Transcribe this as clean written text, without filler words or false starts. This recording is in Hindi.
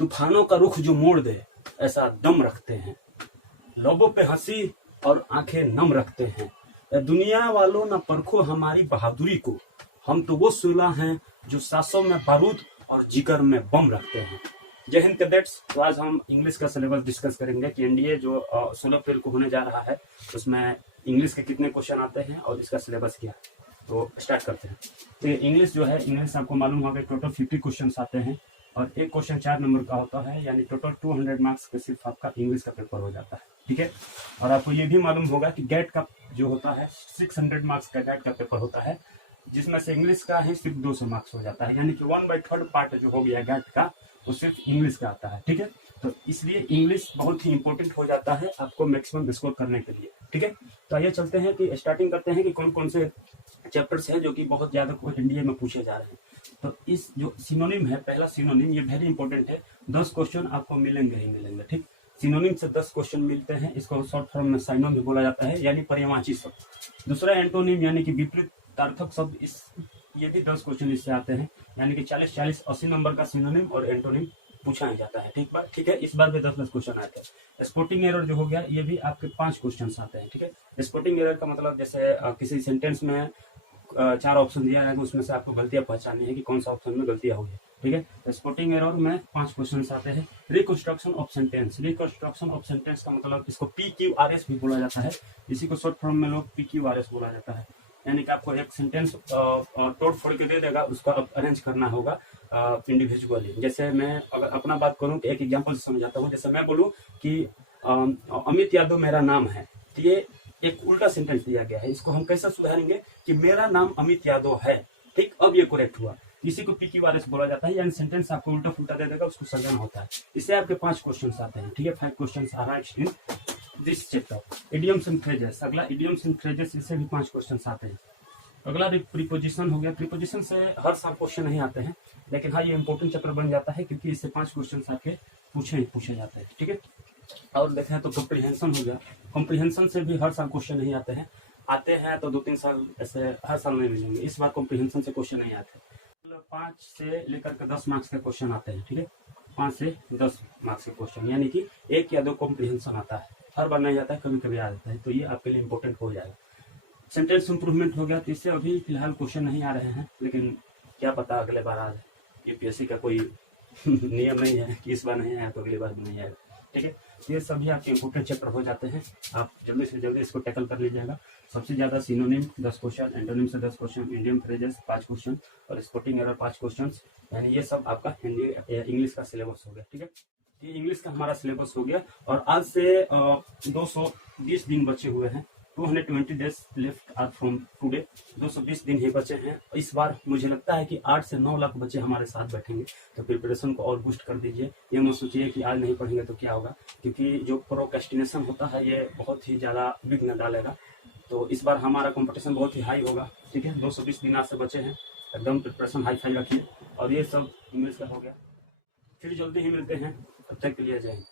तूफानों का रुख जो मोड़ दे ऐसा दम रखते हैं, लोगों पे हंसी और आंखें नम रखते हैं। दुनिया वालों न परखो हमारी बहादुरी को, हम तो वो सूला हैं जो सांसों में बारूद और जिगर में बम रखते हैं। जय हिंद कैडेट्स। तो आज हम इंग्लिश का सिलेबस डिस्कस करेंगे कि एनडीए जो 16 अप्रैल को होने जा रहा है उसमें इंग्लिश के कितने क्वेश्चन आते हैं और इसका सिलेबस क्या है। तो स्टार्ट करते हैं। तो इंग्लिश जो है, इंग्लिश आपको मालूम होगा टोटल 50 क्वेश्चन आते हैं और एक क्वेश्चन 4 नंबर का होता है, यानी टोटल 200 मार्क्स का सिर्फ आपका इंग्लिश का पेपर हो जाता है। ठीक है। और आपको ये भी मालूम होगा कि गेट का जो होता है 600 मार्क्स का गेट का पेपर होता है, जिसमें से इंग्लिश का ही सिर्फ 200 मार्क्स हो जाता है, यानी कि 1/3 पार्ट जो हो गया गेट का वो सिर्फ इंग्लिश का आता है। ठीक है। तो इसलिए इंग्लिश बहुत ही इंपॉर्टेंट हो जाता है आपको मैक्सिमम स्कोर करने के लिए। ठीक है। तो आइए चलते हैं कि स्टार्टिंग करते हैं कि कौन कौन से चैप्टर्स हैं जो कि बहुत ज्यादा एनडीए में पूछे जा रहे हैं। तो इस जो सिनोनिम है, पहला सिनोनिम, ये वेरी इंपॉर्टेंट है। 10 क्वेश्चन आपको मिलेंगे ही मिलेंगे। ठीक। सिनोनिम से 10 क्वेश्चन मिलते हैं, इसको शॉर्ट फॉर्म में साइनोम भी बोला जाता है, यानी पर्यायवाची शब्द। दूसरा एंटोनिम यानी कि विपरीतार्थक शब्द, इस ये भी 10 क्वेश्चन इससे आते हैं, यानी कि 40-80 नंबर का सिनोनिम और एंटोनिम पूछा ही जाता है। ठीक है। इस बार भी 10 क्वेश्चन आते हैं। स्पोर्टिंग एरर जो हो गया, ये भी आपके 5 क्वेश्चन आते हैं। ठीक है। स्पोर्टिंग एरर का मतलब जैसे किसी सेंटेंस में 4 ऑप्शन दिया है, उसमें से आपको गलतियां पहचाननी है कि कौन सा ऑप्शन में गलतियां हुई है। ठीक है। स्पोर्टिंग एरर में 5 क्वेश्चन आते हैं। Reconstruction of sentence, reconstruction of sentence का मतलब इसको PQRS भी बोला जाता है, इसी को शॉर्ट फॉर्म में लोग PQRS बोला जाता है, यानी कि आपको एक सेंटेंस तोड़ फोड़ के दे देगा, उसको अरेंज करना होगा इंडिविजुअली। जैसे मैं अगर अपना बात करूं तो एक एग्जांपल से समझाता हूं। जैसे मैं बोलूं कि अमित यादव मेरा नाम है, तो ये एक उल्टा सेंटेंस दिया गया है, इसको हम कैसे सुधारेंगे कि मेरा नाम अमित यादव है। ठीक। अब ये करेक्ट हुआ, इसी को PQRS बोला जाता है, यानी सेंटेंस आपको उल्टा फुल्टा दे देगा, उसको सजाना होता है। इससे आपके 5 क्वेश्चन आते हैं। ठीक है। 5 क्वेश्चन आ रहा है in this chapter. Idioms and phrases, अगला इडियम्स एंड फ्रेजेस, इससे भी 5 क्वेश्चन आते हैं। अगला प्रीपोजिशन हो गया। प्रीपोजिशन से हर साल क्वेश्चन नहीं आते हैं, लेकिन हाँ ये इंपॉर्टेंट चैप्टर बन जाता है क्योंकि इससे 5 क्वेश्चन आपके पूछे जाते हैं। ठीक है। और देखें तो कॉम्प्रिहेंशन हो गया। कॉम्प्रिहेंशन से भी हर साल क्वेश्चन नहीं आते हैं, आते हैं तो 2-3 साल ऐसे हर साल नहीं मिलेंगे। इस बार कॉम्प्रिहेंशन से क्वेश्चन नहीं आते। 5 से लेकर के 10 मार्क्स के क्वेश्चन आते हैं। ठीक है। 5 से 10 मार्क्स के क्वेश्चन, यानी कि 1 या 2 कॉम्प्रिहेंशन आता है, हर बार नहीं आता है, कभी कभी आ जाता है, तो ये आपके लिए इंपॉर्टेंट हो जाएगा। सेंटेंस इंप्रूवमेंट हो गया, तो इससे अभी फिलहाल क्वेश्चन नहीं आ रहे हैं, लेकिन क्या पता अगले बार आ जाए। यूपीएससी का कोई नियम नहीं है कि इस बार नहीं आया तो अगली बार भी नहीं आएगा। ठीक है। ये सभी आपके इंपॉर्टेंट चैप्टर हो जाते हैं, आप जल्दी से जल्दी इसको टैकल कर लीजिएगा। सबसे ज्यादा सिनोनिम 10 क्वेश्चन, एंटोनिम से 10 क्वेश्चन, इडियम फ्रेजेस 5 क्वेश्चन और स्पोर्टिंग एरर 5 क्वेश्चन, यानी ये सब आपका हिंदी इंग्लिश का सिलेबस हो गया। ठीक है। ये इंग्लिश का हमारा सिलेबस हो गया और आज से 220 दिन बचे हुए हैं। 220 days left are from today. 220 दिन ही बचे हैं। इस बार मुझे लगता है कि 8 से 9 लाख बच्चे हमारे साथ बैठेंगे, तो प्रिपरेशन को और बूस्ट कर दीजिए। ये मत सोचिए कि आज नहीं पढ़ेंगे तो क्या होगा, क्योंकि जो प्रोक्रेस्टिनेशन होता है ये बहुत ही ज्यादा विघ्न डालेगा। तो इस बार हमारा कंपटीशन बहुत ही हाई होगा। ठीक है। 220 दिन आज से बचे हैं, एकदम प्रिपरेशन हाई फाई रखिए। और ये सब इंग्लिश का हो गया, फिर जल्दी ही मिलते हैं, तब तक के लिए जय हिंद।